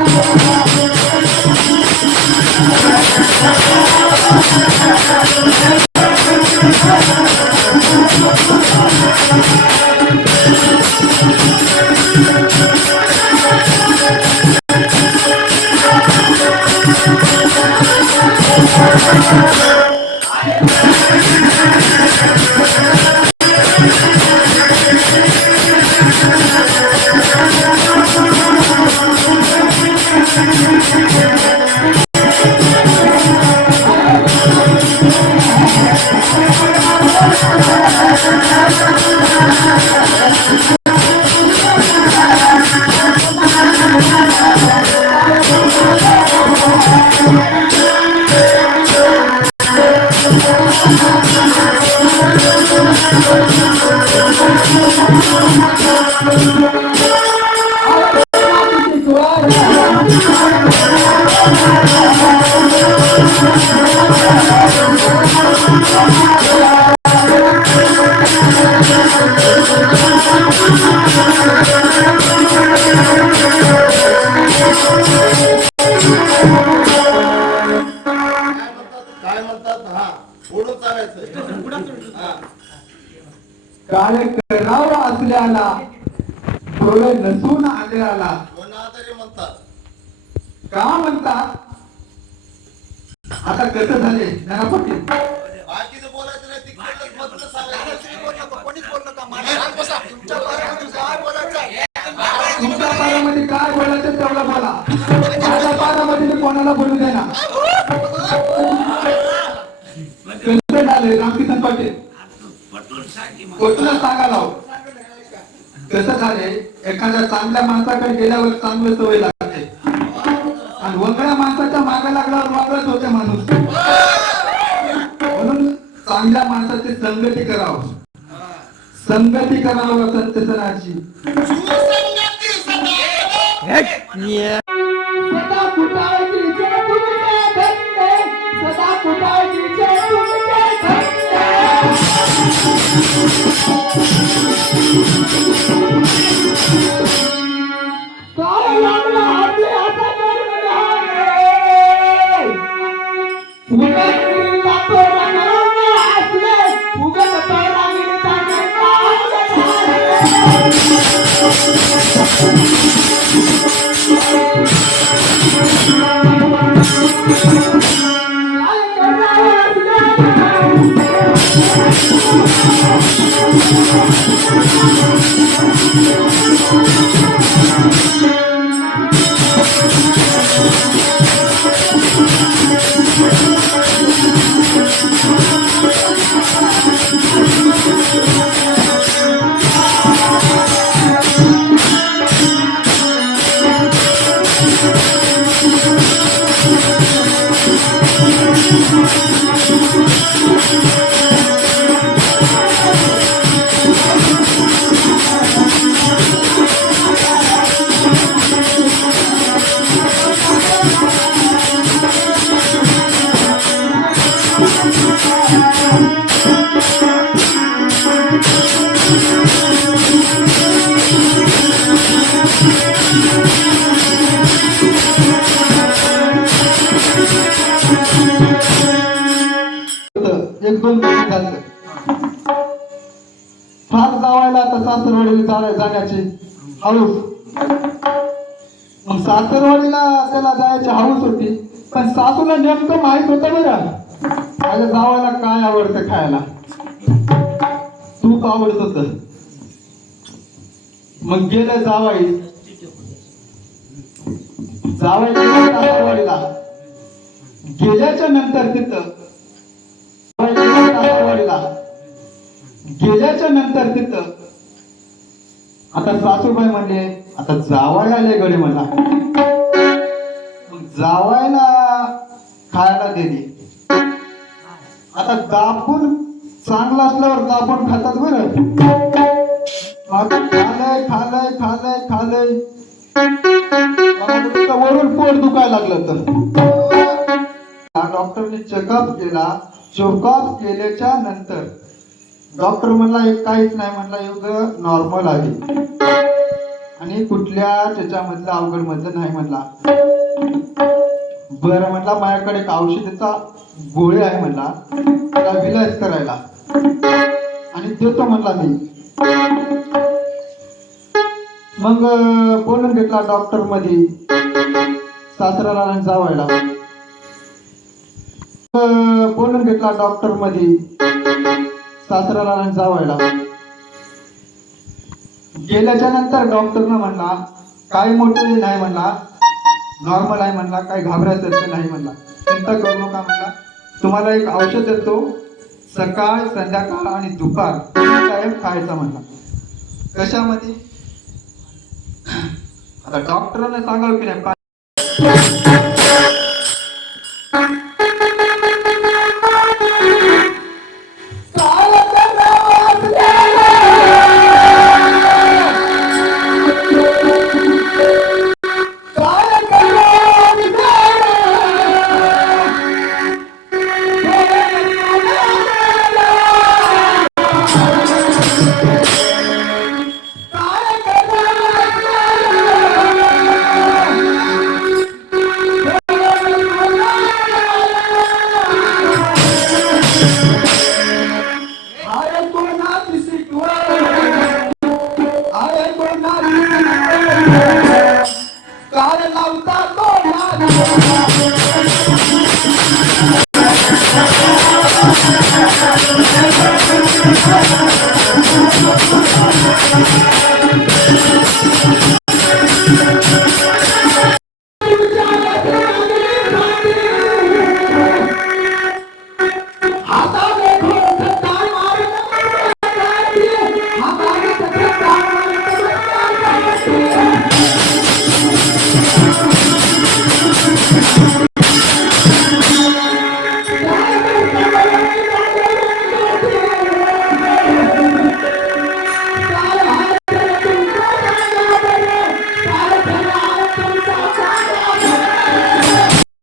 कोणाला काय काय करावं असल्याला थोडं नसून म्हणतात. का म्हणतात? आता कसं झाले? पाटील बसा. तुमच्या पारामध्ये काय बोलायचं तेवढं बोला. माझ्या पारामध्ये मी कोणाला बोलू देणार? कसं झालंय रामकिशन पाटील. कुठलं सांगा लाव कसं झालंय एखाद्या चांगल्या माणसाकडे गेल्यावर चांगलं सवय लागते. आणि वगळ्या माणसाच्या मागे लागल्यावर वागळच होते माणूस. म्हणून चांगल्या माणसाची संगती करावं. संगती करावं सत्यसनाची सुसंगती धन्य काय Thank you. जावायला तर सासरवाडीला जाण्या- जाण्याची हौस. मग सासरवाडीला त्याला जायची हौस होती. पण सासूला नेमकं माहीत होतं बरं. माझ्या जावायला काय आवडतं खायला? तूप आवडत होत? मग गेलं जावाई. जावाई सासरवाडीला. गेल्याच्यानंतर तिथं गेल्याच्यानंतर तिथं. आता सासूबाई म्हणले आता जावाय आले गडे मला. जावायला खायला दिली. आता दापून चांगला असल्यावर दापून खातात बरं. खालय खालय खालय खालय. वरून पोट दुखायला लागलं तर. डॉक्टरने चेकअप केला. चेकअप केल्याच्यानंतर डॉक्टर म्हणला एक काहीच नाही. म्हणला योग नॉर्मल आहे. आणि कुठल्या त्याच्यामधलं अवघड मधलं नाही म्हणला. बरं म्हटला माझ्याकडे एक औषधाचा गोळी आहे म्हणला. त्याला विलाज करायला. आणि देतो म्हणला मी. मग बोलून घेतला डॉक्टरमध्ये सासऱ्याला आणि जावायला बोलून घेतला डॉक्टरमध्ये सासऱ्याला आणि जावायला गेल्याच्यानंतर डॉक्टरनं म्हणला काही मोठे नाही म्हणला. नॉर्मल आहे म्हणला काही घाबरायचं नाही म्हणला. चिंता करू नका म्हणला. तुम्हाला एक औषध देतो. सकाळ संध्याकाळ आणि दुपार तीन टाइम खायचा म्हणला. कशामध्ये? आता डॉक्टरांना सांगावं की नाही? I'm sorry.